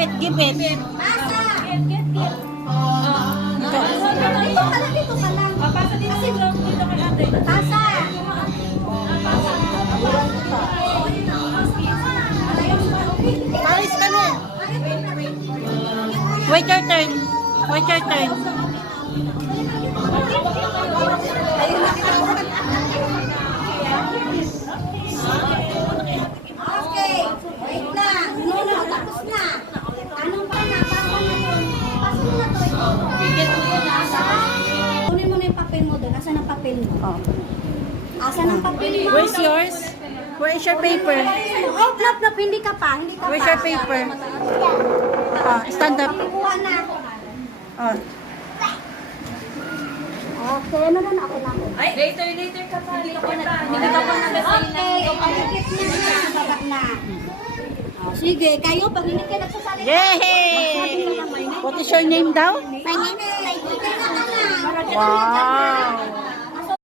it, give it. Nasa? Ito. Dito ka lang. Papasa dito dito kay ate. Nasa? Paris ka na. Wait your turn. Wait your turn. Okay. Wait lang. No, tapos na. Anong pa na? Pasok na to. Nasa? Kunin mo na yung papel mo doon. Asan ang papel mo? Oh. Asan ang papel mo? Where's yours? Where is your paper? Oh, nap, hindi ka pa. Hindi ka Where's pa. your paper? Oh, stand up. Kuha na. Oh. Okay, ano na ako na. Ay, later ka pa. Hindi ka pa nag-sign. Okay, palikit na. Baba na. Oh, sige, kayo pag hindi kayo nagsasalita. Yay! What is your name daw? My name is Lady. Wow!